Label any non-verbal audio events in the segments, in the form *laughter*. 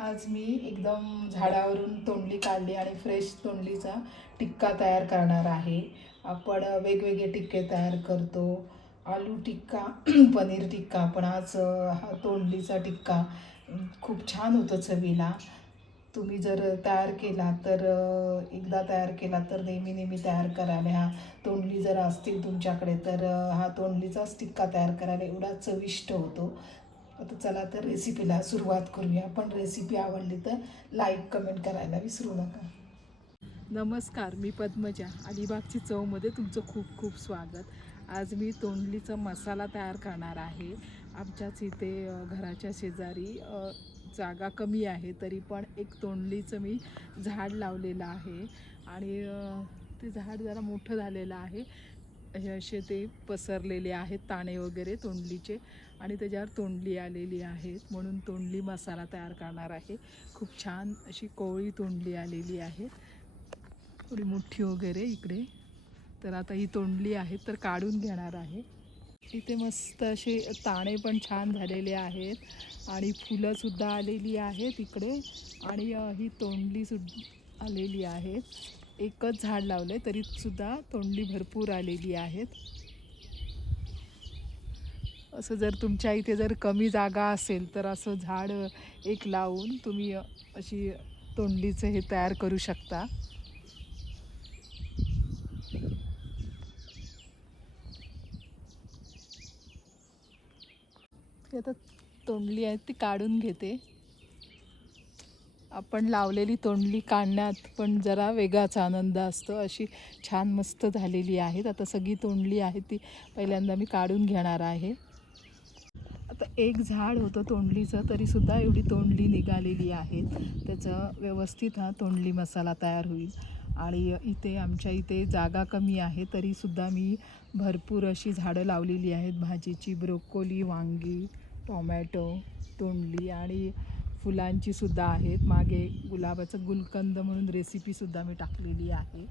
आज मी एकदम झाडावरून तोंडली काढली आणि फ्रेश तोंडलीचा टिक्का तयार करणार आहे. आपण वेगवेगळे टिक्के तयार करतो. आलू टिक्का *clears throat* पनीर टिक्का पण आज हा तोंडलीचा टिक्का खूप छान होतं चवीला. तुम्ही जर तयार केला तर एकदा तयार केला तर नेहमी नेहमी तयार करायला हा तोंडली जर असतील तुमच्याकडे तर हा तोंडलीचाच टिक्का तयार करायला एवढा चविष्ट होतो. आता चला तर रेसिपीला सुरुवात करूया. पण रेसिपी आवडली तर लाईक कमेंट करायला विसरू नका. नमस्कार मी पद्मजा. अलिबागची चवमध्ये तुमचं खूप खूप स्वागत. आज मी तोंडलीचा मसाला तयार करणार आहे. आमच्याच इथे घराच्या शेजारी जागा कमी आहे तरी पण एक तोंडलीचं मी झाड लावलेलं आहे. आणि ते झाड जरा मोठं झालेलं आहे. हे असे ते पसरलेले आहेत ताणे वगैरे तोंडलीचे. आणि त्याच्यावर तोंडली आलेली आहेत. म्हणून तोंडली मसाला तयार करणार आहे. खूप छान अशी कोवळी तोंडली आलेली आहे. थोडी मोठी वगैरे इकडे. तर आता ही तोंडली आहे तर काढून घेणार आहे. इथे मस्त असे ताणे पण छान झालेले आहेत. आणि फुलंसुद्धा आलेली आहेत इकडे. आणि ही तोंडली सुद्धा आलेली आहेत एकच झाड लावले आहे तरीसुद्धा तोंडली भरपूर आलेली आहेत. असं जर तुमच्या इथे जर कमी जागा असेल तर असं झाड एक लावून तुम्ही अशी तोंडलीचं हे तयार करू शकता. आता तोंडली आहे ती काढून घेते. आपण लावलेली तोंडली काढण्यात पण जरा वेगळाच आनंद असतो. अशी छान मस्त झालेली आहेत. आता सगळी तोंडली आहे ती पहिल्यांदा मी काढून घेणार आहे. आता एक झाड होतं तोंडलीचं तरीसुद्धा एवढी तोंडली निघालेली आहेत. त्याचं व्यवस्थित हा तोंडली मसाला तयार होईल. आणि इथे आमच्या इथे जागा कमी आहे तरीसुद्धा मी भरपूर अशी झाडं लावलेली आहेत. भाजीची ब्रोकोली वांगी टोमॅटो तोंडली आणि फुलांची सुद्धा आहेत. मागे गुलाबाचं गुलकंद म्हणून रेसिपीसुद्धा मी टाकलेली आहे.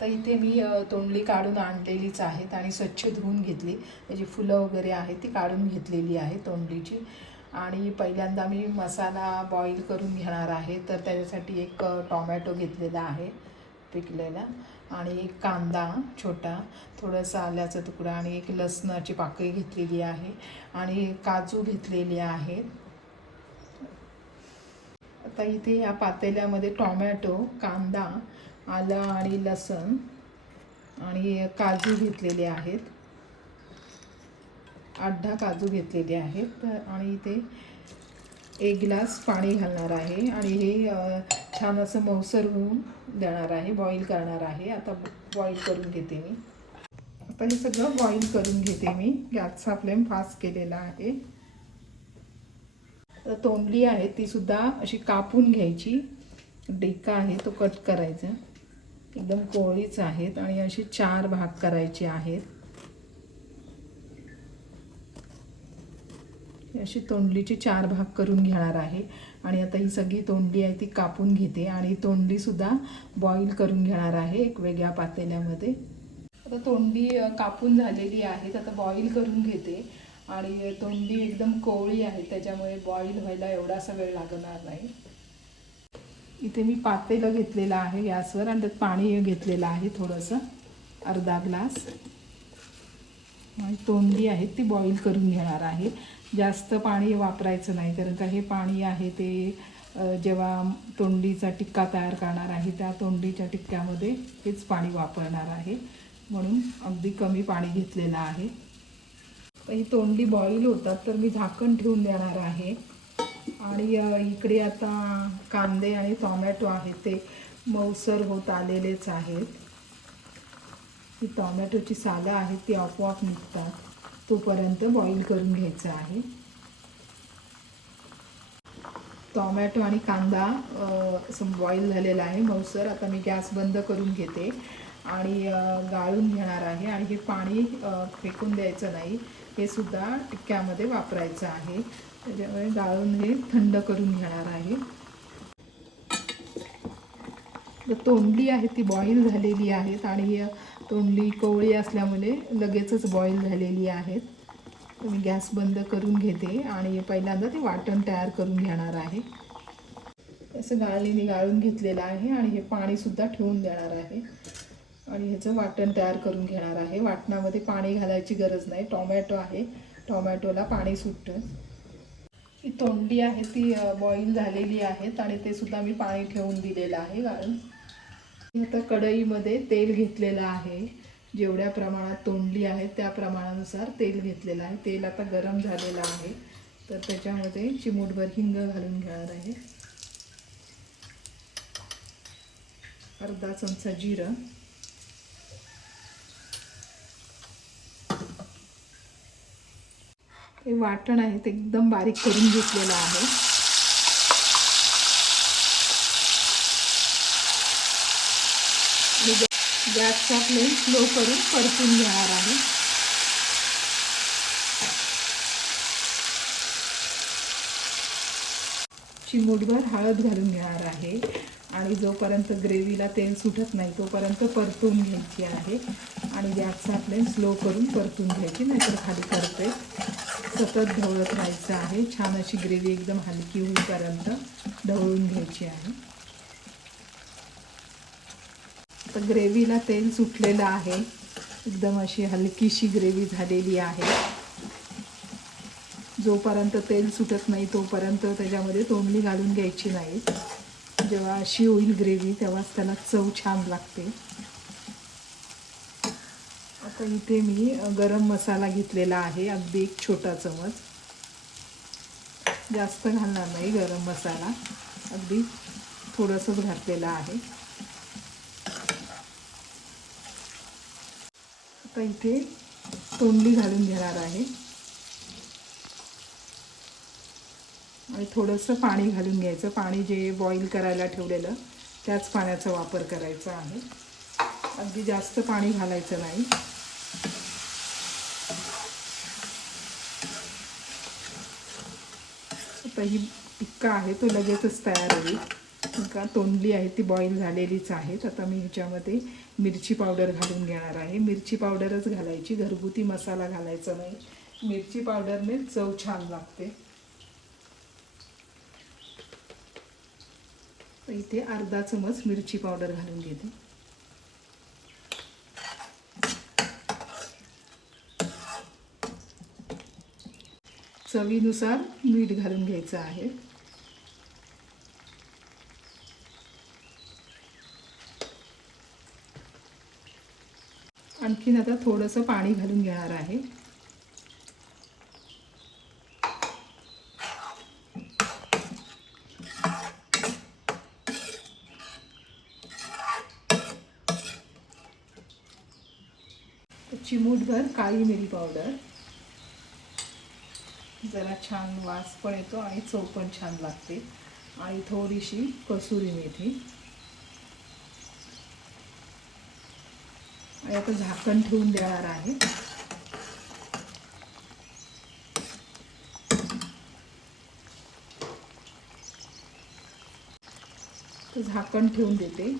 आता इथे मी तोंडली काढून आणलेलीच आहेत आणि स्वच्छ धुवून घेतली. त्याची फुलं वगैरे आहेत ती काढून घेतलेली आहे तोंडलीची. आणि पहिल्यांदा मी मसाला बॉईल करून घेणार आहे. तर त्याच्यासाठी एक टॉमॅटो घेतलेला आहे पिकलेला आणि एक कांदा छोटा थोडंसं आल्याचा तुकडा आणि एक लसणाची पाकळी घेतलेली आहे आणि काजू घेतलेली आहेत. आता इथे या पातेल्यामध्ये टॉमॅटो कांदा आलं आणि लसण आणि काजू घेतलेले आहेत. आठ दहा काजू घेतलेले आहेत तर- आणि इथे एक ग्लास पाणी घालणार आहे आणि हे छान असं मऊसर होऊन देणार आहे बॉईल करणार आहे. आता बॉईल करून घेते मी. आता हे सगळं बॉईल करून घेते मी. गॅसचा फ्लेम फास्ट केलेला आहे. तर तोंडली आहे ती सुद्धा अशी कापून घ्यायची. डेका आहे तो कट करायचा. एकदम कोळीच आहेत आणि असे चार भाग करायचे आहेत. अशी तोंडलीचे चार भाग करून घेणार आहे. आणि आता ही सगळी तोंडली आहे ती कापून घेते आणि तोंडलीसुद्धा बॉईल करून घेणार आहे एक वेगळ्या पातेल्यामध्ये. आता तोंडली कापून झालेली आहे आता बॉईल करून घेते. आणि तोंडली एकदम कोवळी आहे त्याच्यामुळे बॉईल व्हायला एवढासा वेळ लागणार नाही. इथे मी पातेलं घेतलेलं आहे गॅसवर आणि त्यात पाणी घेतलेलं आहे थोडंसं अर्धा ग्लास. तोंडी आहेत ती बॉईल करून घेणार आहे. जास्त पाणी वापरायचं नाही कारण का हे पाणी आहे ते जेव्हा तोंडीचा टिक्का तयार करणार आहे त्या तोंडीच्या टिक्क्यामध्ये हेच पाणी वापरणार आहे. म्हणून अगदी कमी पाणी घेतलेलं आहे. ही तोंडी बॉईल होतात तर मी झाकण ठेवून देणार आहे. आणि इकडे आता कांदे आणि टॉमॅटो आहेत ते मऊसर होत आलेलेच आहेत. ही टॉमॅटोची सालं आहेत ती आपोआप निघतात. तोपर्यंत बॉईल करून घ्यायचं आहे. टॉमॅटो आणि कांदा असं बॉईल झालेला आहे मऊसर. आता मी गॅस बंद करून घेते. आणि गाळून घेणार आहे. आणि हे पाणी फेकून द्यायचं नाही. हे सुद्धा टिक्क्यामध्ये वापरायचं आहे. त्याच्यामुळे गाळून हे थंड करून घेणार आहे. तर तोंडली आहे ती बॉईल झालेली आहेत आणि अ, तोंडली कोवळी असल्यामुळे लगेचच बॉईल झालेली आहेत. तर मी गॅस बंद करून घेते आणि पहिल्यांदा ते वाटण तयार करून घेणार आहे. असं गाळणीने गाळून घेतलेलं आहे आणि हे पाणीसुद्धा ठेवून देणार आहे. आणि ह्याचं वाटण तयार करून घेणार आहे. वाटणामध्ये पाणी घालायची गरज नाही. टॉमॅटो आहे. टॉमॅटोला पाणी सुटतं. ही तोंडी आहे ती बॉईल झालेली आहेत आणि ते सुद्धा मी पाणी ठेवून दिलेलं आहे कारण आता कढईमध्ये तेल घेतलेलं आहे. जेवढ्या प्रमाणात तोंडली आहे त्या प्रमाणानुसार तेल घेतलेलं आहे. तेल आता गरम झालेलं आहे. तर त्याच्यामध्ये चिमूटभर हिंग घालून घेणार आहे. अर्धा चमचा जिरं. हे वाटण आहे ते एकदम बारीक करून घेतलेलं आहे. गॅसचा फ्लेम स्लो करून परतून घेणार आहे. चिमूटभर हळद घालून घेणार आहे. आणि जोपर्यंत ग्रेव्हीला तेल सुटत नाही तोपर्यंत परतून घ्यायची आहे. आणि गॅसचा फ्लेम स्लो करून परतून घ्यायची नाहीतर खाली करते. सतत ढवळत राहायचं आहे. छान अशी ग्रेव्ही एकदम हलकी होईपर्यंत ढवळून घ्यायची आहे. तर ग्रेव्हीला तेल सुटलेलं आहे. एकदम अशी हलकीशी ग्रेव्ही झालेली आहे. जोपर्यंत तेल सुटत नाही तोपर्यंत त्याच्यामध्ये तोंडली घालून घ्यायची नाही. जेव्हा अशी होईल ग्रेव्ही तेव्हाच त्याला चव छान लागते. आता इथे मी गरम मसाला घेतलेला आहे अगदी एक छोटा चमच. जास्त घालणार नाही गरम मसाला अगदी थोडंसंच घातलेला आहे. आता इथे तोंडली घालून घेणार आहे. आणि थोडंसं पाणी घालून घ्यायचं. पाणी जे बॉईल करायला ठेवलेलं त्याच पाण्याचा वापर करायचा आहे. अगदी जास्त पाणी घालायचं नाही. आता ही टिक्का आहे तो लगेचच तयार होईल. का तोंडली आहे ती बॉईल झालेलीच आहेत आता मी ह्याच्यामध्ये मिरची पावडर घालून घेणार आहे. मिरची पावडरच घालायची घरगुती मसाला घालायचा नाही. मिरची पावडरने चव छान लागते. इथे अर्धा चमच मिरची पावडर घालून घेते. चवीनुसार मीठ घालून घ्यायचं आहे. आणखीन आता थोडंसं पाणी घालून घेणार आहे. चिमूटभर काळी मिरी पावडर. जरा छान वास पण येतो आणि चव पण छान लागते. आणि थोडीशी कसुरी मेथी. आणि आता झाकण ठेवून देणार आहे. झाकण ठेवून देते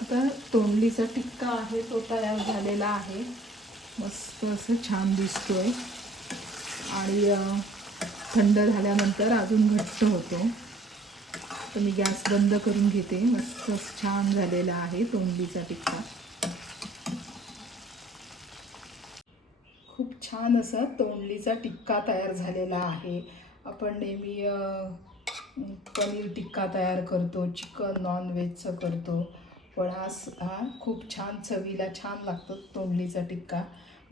आता तोंडलीचा टिक्का आहे तो तयार झालेला आहे. मस्त असं छान दिसतोय. आणि थंड झाल्यानंतर अजून घट्ट होतो. तर मी गॅस बंद करून घेते. मस्त छान झालेला आहे तोंडलीचा टिक्का. खूप छान असा तोंडलीचा टिक्का तयार झालेला आहे. आपण नेहमी पनीर टिक्का तयार करतो चिकन नॉनव्हेजचं करतो. पण हा हा खूप छान चवीला छान लागतो तोंडलीचा टिक्का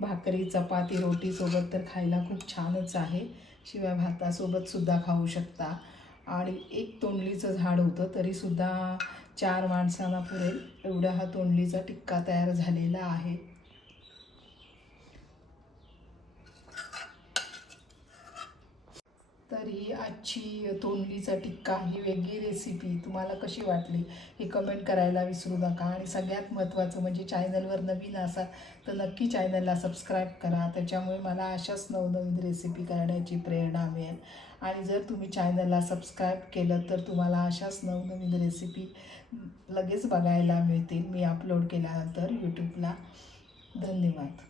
भाकरी चपाती रोटीसोबत तर खायला खूप छानच आहे. शिवाय भातासोबत सुद्धा खाऊ शकता. आणि एक तोंडलीचं झाड होतं तरीसुद्धा चार माणसांना पुरेल. एवढा हा तोंडलीचा टिक्का तयार झालेला आहे. तर ही आजची तोंडलीचा टिक्का ही वेगळी रेसिपी तुम्हाला कशी वाटली हे कमेंट करायला विसरू नका. आणि सगळ्यात महत्त्वाचं म्हणजे चॅनलवर नवीन असाल तर नक्की चॅनलला सबस्क्राईब करा. त्याच्यामुळे मला अशाच नवनवीन रेसिपी करण्याची प्रेरणा मिळेल. आणि जर तुम्ही चॅनलला सबस्क्राईब केलं तर तुम्हाला अशाच नवनवीन रेसिपी लगेच बघायला मिळतील. मी अपलोड केल्यानंतर यूट्यूबला धन्यवाद.